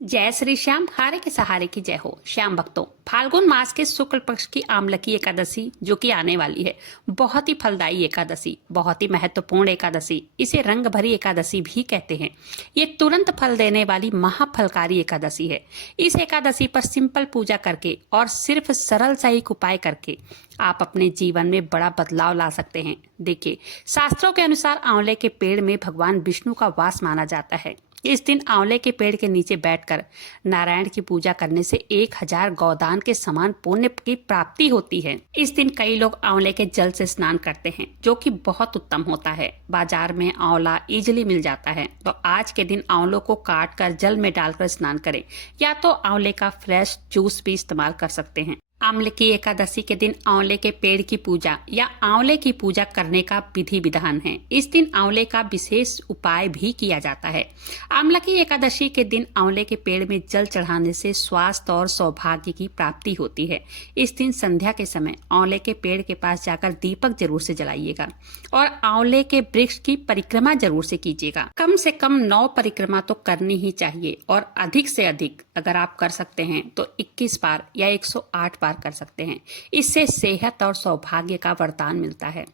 जय श्री श्याम, हारे के सहारे की जय हो। श्याम भक्तों, फाल्गुन मास के शुक्ल पक्ष की आमलकी एकादशी जो कि आने वाली है, बहुत ही फलदायी एकादशी, बहुत ही महत्वपूर्ण एकादशी, इसे रंग भरी एकादशी भी कहते हैं। ये तुरंत फल देने वाली महाफलकारी एकादशी है। इस एकादशी पर सिंपल पूजा करके और सिर्फ सरल सा एक उपाय करके आप अपने जीवन में बड़ा बदलाव ला सकते हैं। देखिए, शास्त्रों के अनुसार आंवले के पेड़ में भगवान विष्णु का वास माना जाता है। इस दिन आंवले के पेड़ के नीचे बैठकर नारायण की पूजा करने से 1000 गौदान के समान पुण्य की प्राप्ति होती है। इस दिन कई लोग आंवले के जल से स्नान करते हैं, जो कि बहुत उत्तम होता है। बाजार में आंवला इजिली मिल जाता है, तो आज के दिन आंवलों को काट कर जल में डालकर स्नान करें, या तो आंवले का फ्रेश जूस भी इस्तेमाल कर सकते हैं। आंवले की एकादशी के दिन आंवले के पेड़ की पूजा या आंवले की पूजा करने का विधि विधान है। इस दिन आंवले का विशेष उपाय भी किया जाता है। आंवला की एकादशी के दिन आंवले के पेड़ में जल चढ़ाने से स्वास्थ्य और सौभाग्य की प्राप्ति होती है। इस दिन संध्या के समय आंवले के पेड़ के पास जाकर दीपक जरूर से जलाइएगा और आंवले के वृक्ष की परिक्रमा जरूर से कीजिएगा। कम से कम 9 परिक्रमा तो करनी ही चाहिए, और अधिक से अधिक अगर आप कर सकते हैं तो 21 बार या 108 बार कर सकते हैं। इससे सेहत और सौभाग्य का वरदान मिलता है।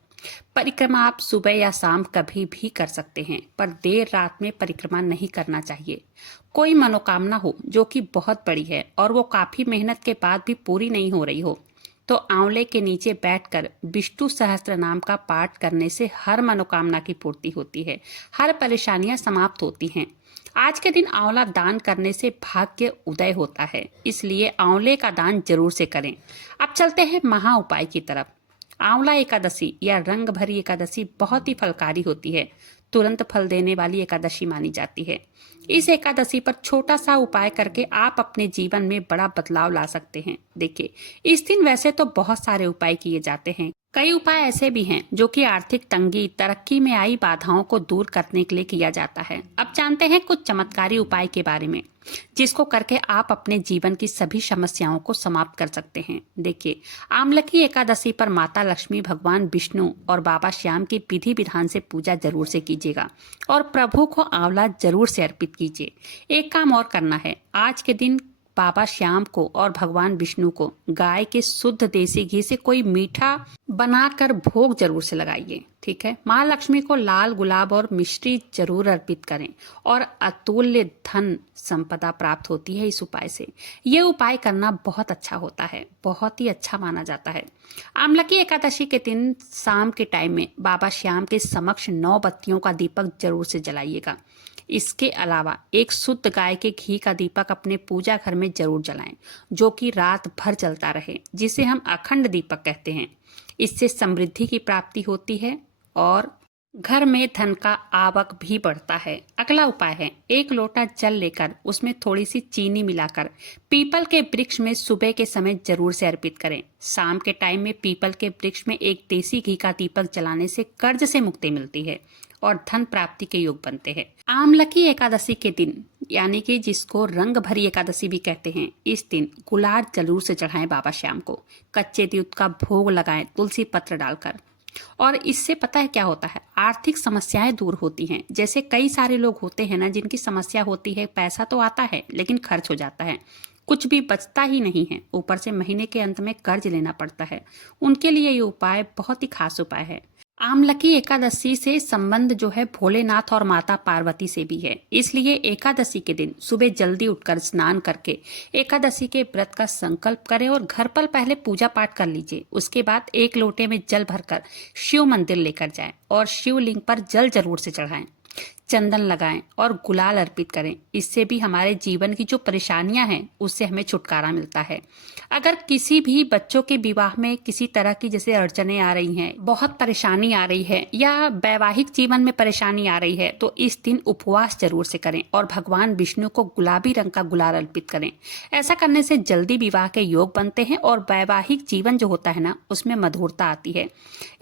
परिक्रमा आप सुबह या शाम कभी भी कर सकते हैं, पर देर रात में परिक्रमा नहीं करना चाहिए। कोई मनोकामना हो जो कि बहुत बड़ी है और वो काफी मेहनत के बाद भी पूरी नहीं हो रही हो, तो आंवले के नीचे बैठकर विष्णु सहस्त्र नाम का पाठ करने से हर मनोकामना की पूर्ति होती है, हर परेशानियां समाप्त होती हैं। आज के दिन आंवला दान करने से भाग्य उदय होता है, इसलिए आंवले का दान जरूर से करें। अब चलते हैं महा उपाय की तरफ। आंवला एकादशी या रंग भरी एकादशी बहुत ही फलकारी होती है, तुरंत फल देने वाली एकादशी मानी जाती है। इस एकादशी पर छोटा सा उपाय करके आप अपने जीवन में बड़ा बदलाव ला सकते हैं। देखिए, इस दिन वैसे तो बहुत सारे उपाय किए जाते हैं। कई उपाय ऐसे भी हैं जो कि आर्थिक तंगी, तरक्की में आई बाधाओं को दूर करने के लिए किया जाता है। अब जानते हैं कुछ चमत्कारी उपाय के बारे में, जिसको करके आप अपने जीवन की सभी समस्याओं को समाप्त कर सकते हैं। देखिए, आमलकी एकादशी पर माता लक्ष्मी, भगवान विष्णु और बाबा श्याम की विधि विधान से पूजा जरूर से कीजिएगा और प्रभु को आंवला जरूर से अर्पित कीजिए। एक काम और करना है, आज के दिन बाबा श्याम को और भगवान विष्णु को गाय के शुद्ध देसी घी से कोई मीठा बनाकर भोग जरूर से लगाइए। ठीक है, माँ लक्ष्मी को लाल गुलाब और मिश्री जरूर अर्पित करें और अतुल्य धन संपदा प्राप्त होती है इस उपाय से। ये उपाय करना बहुत अच्छा होता है, बहुत ही अच्छा माना जाता है। आमलकी एकादशी के दिन शाम के टाइम में बाबा श्याम के समक्ष 9 बत्तियों का दीपक जरूर से जलाइएगा। इसके अलावा एक शुद्ध गाय के घी का दीपक अपने पूजा घर में जरूर जलाएं, जो कि रात भर जलता रहे, जिसे हम अखंड दीपक कहते हैं। इससे समृद्धि की प्राप्ति होती है और घर में धन का आवक भी बढ़ता है। अगला उपाय है, 1 लोटा जल लेकर उसमें थोड़ी सी चीनी मिलाकर पीपल के वृक्ष में सुबह के समय जरूर से अर्पित करें। शाम के टाइम में पीपल के वृक्ष में एक देसी घी का दीपक जलाने से कर्ज से मुक्ति मिलती है और धन प्राप्ति के योग बनते हैं। आमलकी एकादशी के दिन, यानी कि जिसको रंग भरी एकादशी भी कहते हैं, इस दिन गुलाल जरूर से चढ़ाएं बाबा श्याम को। कच्चे दूध का भोग लगाएं तुलसी पत्र डालकर, और इससे पता है क्या होता है, आर्थिक समस्याएं दूर होती हैं। जैसे कई सारे लोग होते हैं ना, जिनकी समस्या होती है, पैसा तो आता है लेकिन खर्च हो जाता है, कुछ भी बचता ही नहीं है, ऊपर से महीने के अंत में कर्ज लेना पड़ता है। उनके लिए ये उपाय बहुत ही खास उपाय है। आमलकी एकादशी से संबंध जो है भोलेनाथ और माता पार्वती से भी है, इसलिए एकादशी के दिन सुबह जल्दी उठकर स्नान करके एकादशी के व्रत का संकल्प करें और घर पर पहले पूजा पाठ कर लीजिए। उसके बाद 1 लोटे में जल भरकर शिव मंदिर लेकर जाएं और शिवलिंग पर जल जरूर से चढ़ाएं, चंदन लगाएं और गुलाल अर्पित करें। इससे भी हमारे जीवन की जो परेशानियां हैं उससे हमें छुटकारा मिलता है। अगर किसी भी बच्चों के विवाह में किसी तरह की जैसे अड़चने आ रही हैं, बहुत परेशानी आ रही है, या वैवाहिक जीवन में परेशानी आ रही है, तो इस दिन उपवास जरूर से करें और भगवान विष्णु को गुलाबी रंग का गुलाल अर्पित करें। ऐसा करने से जल्दी विवाह के योग बनते हैं और वैवाहिक जीवन जो होता है ना, उसमें मधुरता आती है।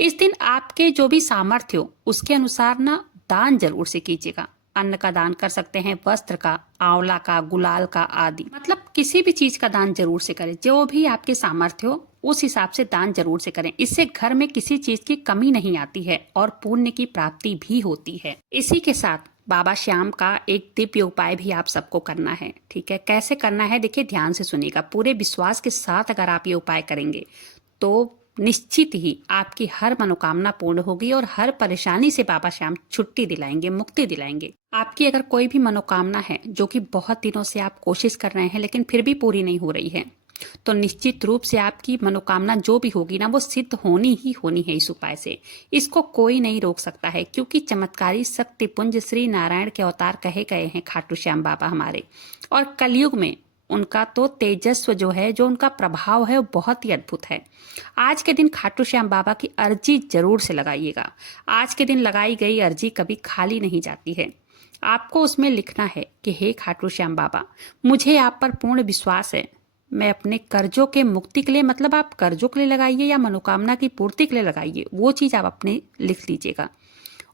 इस दिन आपके जो भी सामर्थ्य हो उसके अनुसार ना दान जरूर से कीजिएगा। अन्न का दान कर सकते हैं, वस्त्र का, आंवला का, गुलाल का आदि, मतलब किसी भी चीज का दान जरूर से करें। जो भी आपके सामर्थ्य हो उस हिसाब से दान जरूर से करें। इससे घर में किसी चीज की कमी नहीं आती है और पुण्य की प्राप्ति भी होती है। इसी के साथ बाबा श्याम का एक दिव्य उपाय भी आप सबको करना है, ठीक है। कैसे करना है देखिए, ध्यान से सुनिएगा। पूरे विश्वास के साथ अगर आप ये उपाय करेंगे तो निश्चित ही आपकी हर मनोकामना पूर्ण होगी और हर परेशानी से बाबा श्याम छुट्टी दिलाएंगे, मुक्ति दिलाएंगे। आपकी अगर कोई भी मनोकामना है जो कि बहुत दिनों से आप कोशिश कर रहे हैं लेकिन फिर भी पूरी नहीं हो रही है, तो निश्चित रूप से आपकी मनोकामना जो भी होगी ना, वो सिद्ध होनी ही होनी है इस उपाय से। इसको कोई नहीं रोक सकता है, क्योंकि चमत्कारी शक्ति पुंज श्री नारायण के अवतार कहे गए हैं खाटू श्याम बाबा हमारे। और कलयुग में उनका तो तेजस्व जो है, जो उनका प्रभाव है, वो बहुत ही अद्भुत है। आज के दिन खाटू श्याम बाबा की अर्जी जरूर से लगाइएगा। आज के दिन लगाई गई अर्जी कभी खाली नहीं जाती है। आपको उसमें लिखना है कि हे खाटू श्याम बाबा, मुझे आप पर पूर्ण विश्वास है। मैं अपने कर्जों के मुक्ति के लिए, मतलब आप कर्जों के लिए लगाइए या मनोकामना की पूर्ति के लिए लगाइए, वो चीज़ आप अपने लिख लीजिएगा।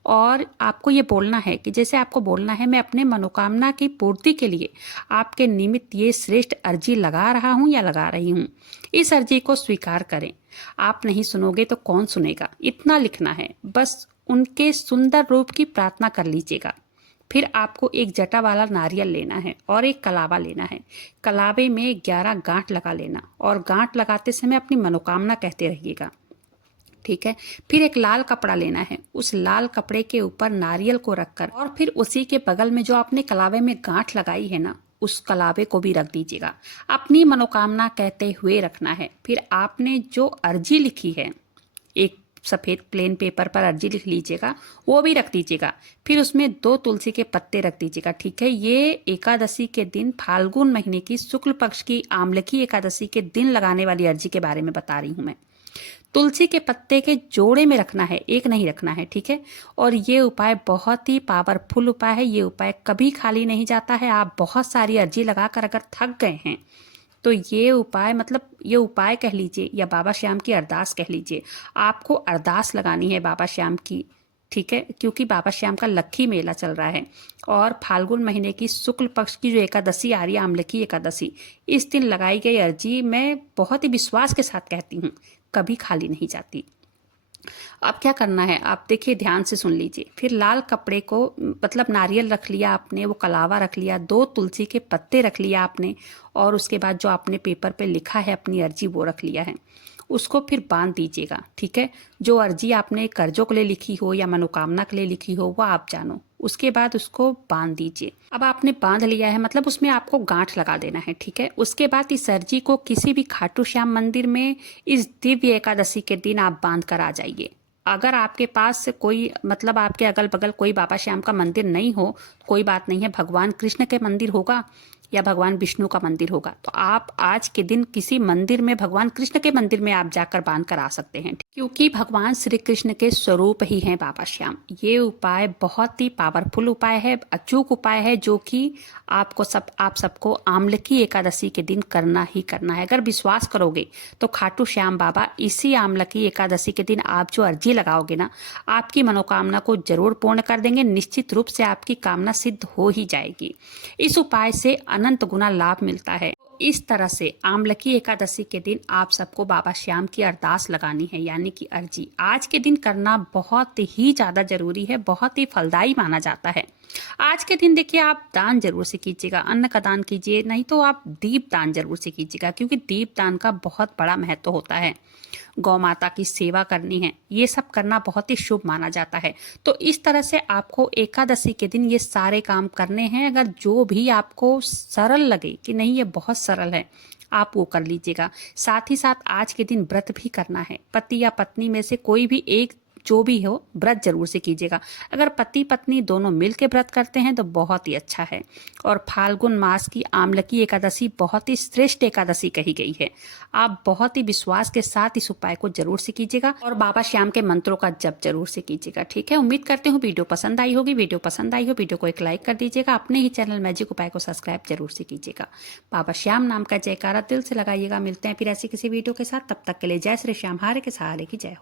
और आपको ये बोलना है कि जैसे आपको बोलना है, मैं अपने मनोकामना की पूर्ति के लिए आपके निमित्त ये श्रेष्ठ अर्जी लगा रहा हूँ या लगा रही हूँ। इस अर्जी को स्वीकार करें। आप नहीं सुनोगे तो कौन सुनेगा, इतना लिखना है। बस उनके सुंदर रूप की प्रार्थना कर लीजिएगा। फिर आपको एक जटा वाला नारियल लेना है और एक कलावा लेना है। कलावे में 11 गांठ लगा लेना और गांठ लगाते समय अपनी मनोकामना कहते रहिएगा, ठीक है। फिर एक लाल कपड़ा लेना है, उस लाल कपड़े के ऊपर नारियल को रखकर और फिर उसी के बगल में जो आपने कलावे में गांठ लगाई है ना, उस कलावे को भी रख दीजिएगा। अपनी मनोकामना कहते हुए रखना है। फिर आपने जो अर्जी लिखी है, एक सफ़ेद प्लेन पेपर पर अर्जी लिख लीजिएगा, वो भी रख दीजिएगा। फिर उसमें 2 तुलसी के पत्ते रख दीजिएगा, ठीक है। ये एकादशी के दिन, फाल्गुन महीने की शुक्ल पक्ष की आमलकी एकादशी के दिन लगाने वाली अर्जी के बारे में बता रही हूँ मैं। तुलसी के पत्ते के जोड़े में रखना है, एक नहीं रखना है, ठीक है। और ये उपाय बहुत ही पावरफुल उपाय है। ये उपाय कभी खाली नहीं जाता है। आप बहुत सारी अर्जी लगाकर अगर थक गए हैं तो ये उपाय, मतलब ये उपाय कह लीजिए या बाबा श्याम की अरदास कह लीजिए, आपको अरदास लगानी है बाबा श्याम की, ठीक है। क्योंकि बाबा श्याम का लक्खी मेला चल रहा है और फाल्गुन महीने की शुक्ल पक्ष की जो एकादशी आ रही है, आमलकी एकादशी, इस दिन लगाई गई अर्जी मैं बहुत ही विश्वास के साथ कहती हूँ, कभी खाली नहीं जाती। अब क्या करना है, आप देखिए, ध्यान से सुन लीजिए। फिर लाल कपड़े को, मतलब नारियल रख लिया आपने, वो कलावा रख लिया, 2 तुलसी के पत्ते रख लिया आपने, और उसके बाद जो आपने पेपर पे लिखा है अपनी अर्जी, वो रख लिया है। उसको फिर बांध दीजिएगा, ठीक है। जो अर्जी आपने कर्जों के लिए लिखी हो या मनोकामना के लिए लिखी हो, वो आप जानो। उसके बाद उसको बांध दीजिए। अब आपने बांध लिया है, मतलब उसमें आपको गांठ लगा देना है, ठीक है। उसके बाद इस अर्जी को किसी भी खाटू श्याम मंदिर में इस दिव्य एकादशी के दिन आप बांध कर आ जाइए। अगर आपके पास कोई, मतलब आपके अगल बगल कोई बाबा श्याम का मंदिर नहीं हो, कोई बात नहीं है, भगवान कृष्ण के मंदिर होगा या भगवान विष्णु का मंदिर होगा, तो आप आज के दिन किसी मंदिर में, भगवान कृष्ण के मंदिर में आप जाकर बांध कर आ सकते हैं, क्योंकि भगवान श्री कृष्ण के स्वरूप ही हैं बाबा श्याम। ये उपाय बहुत ही पावरफुल उपाय है, अचूक उपाय है, जो कि आप सबको आमलकी एकादशी के दिन करना ही करना है। अगर विश्वास करोगे तो खाटू श्याम बाबा इसी आमलकी एकादशी के दिन आप जो अर्जी लगाओगे ना, आपकी मनोकामना को जरूर पूर्ण कर देंगे। निश्चित रूप से आपकी कामना सिद्ध हो ही जाएगी। इस उपाय से अनंत गुना लाभ मिलता है। इस तरह से आमलकी एकादशी के दिन आप सबको बाबा श्याम की अरदास लगानी है, यानी कि अर्जी आज के दिन करना बहुत ही ज़्यादा जरूरी है, बहुत ही फलदायी माना जाता है। आज के दिन देखिए, आप दान जरूर से कीजिएगा, अन्न का दान कीजिए, नहीं तो आप दीप दान जरूर से कीजिएगा, क्योंकि दीप दान का बहुत बड़ा महत्व होता है। गौ माता की सेवा करनी है, ये सब करना बहुत ही शुभ माना जाता है। तो इस तरह से आपको एकादशी के दिन ये सारे काम करने हैं। अगर जो भी आपको सरल लगे कि नहीं ये बहुत सरल है, आप वो कर लीजिएगा। साथ ही साथ आज के दिन व्रत भी करना है। पति या पत्नी में से कोई भी एक, जो भी हो, व्रत जरूर से कीजिएगा। अगर पति पत्नी दोनों मिल के व्रत करते हैं तो बहुत ही अच्छा है। और फाल्गुन मास की आमलकी एकादशी बहुत ही श्रेष्ठ एकादशी कही गई है। आप बहुत ही विश्वास के साथ इस उपाय को जरूर से कीजिएगा और बाबा श्याम के मंत्रों का जप जरूर से कीजिएगा, ठीक है। उम्मीद करती हूँ वीडियो पसंद आई होगी। वीडियो पसंद आई हो, वीडियो को एक लाइक कर दीजिएगा। अपने ही चैनल मैजिक उपाय को सब्सक्राइब जरूर से कीजिएगा। बाबा श्याम नाम का जयकारा दिल से लगाइएगा। मिलते हैं फिर ऐसी किसी वीडियो के साथ, तब तक के लिए जय श्री श्याम, हारे के सहारे की जय हो।